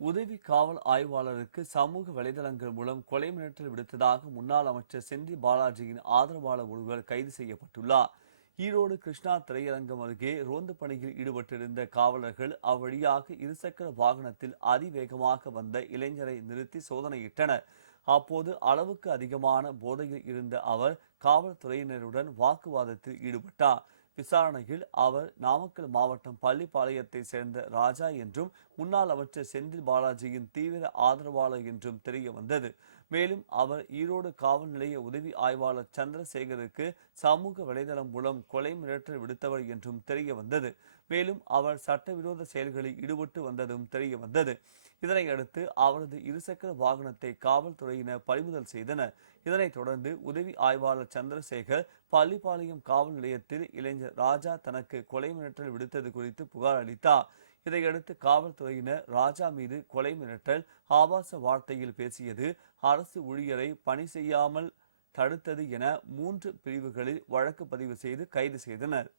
உதவி காவல் ஆய்வாளருக்கு சமூக வலைதளங்கள் மூலம் கொலை மிரட்டல் விடுத்ததாக முன்னாள் அமைச்சர் செந்தில் பாலாஜியின் ஆதரவாளர் ஒருவர் கைது செய்யப்பட்டுள்ளார். ஈரோடு கிருஷ்ணா திரையரங்கம் அருகே ரோந்து பணியில் ஈடுபட்டிருந்த காவலர்கள் அவ்வழியாக இருசக்கர வாகனத்தில் அதிவேகமாக வந்த இளைஞரை நிறுத்தி சோதனையிட்டனர். அப்போது அளவுக்கு அதிகமான போதையில் இருந்த அவர் காவல்துறையினருடன் வாக்குவாதத்தில் ஈடுபட்டார். விசாரணையில் அவர் நாமக்கல் மாவட்டம் பள்ளிப்பாளையத்தை சேர்ந்த ராஜா என்றும் முன்னாள் அமைச்சர் செந்தில் பாலாஜியின் தீவிர ஆதரவாளர் என்றும் தெரிய வந்தது. மேலும் அவர் ஈரோடு காவல் நிலைய உதவி ஆய்வாளர் சந்திரசேகருக்கு சமூக வலைதளம் மூலம் கொலை மிரட்டல் விடுத்தவர் என்றும் தெரிய வந்தது. மேலும் அவர் சட்டவிரோத செயல்களில் ஈடுபட்டு வந்ததும் தெரிய வந்தது. இதனையடுத்து அவரது இருசக்கர வாகனத்தை காவல்துறையினர் பறிமுதல் செய்தனர். இதனைத் தொடர்ந்து உதவி ஆய்வாளர் சந்திரசேகர் பள்ளிப்பாளையம் காவல் நிலையத்தில் இளைஞர் ராஜா தனக்கு கொலை மிரட்டல் விடுத்தது குறித்து புகார் அளித்தார். இதையடுத்து காவல்துறையினர் ராஜா மீது கொலை மிரட்டல், ஆபாச வார்த்தையில் பேசியது, அரசு ஊழியரை பணி செய்யாமல் தடுத்தது என 3 பிரிவுகளில் வழக்கு பதிவு செய்து கைது செய்தனர்.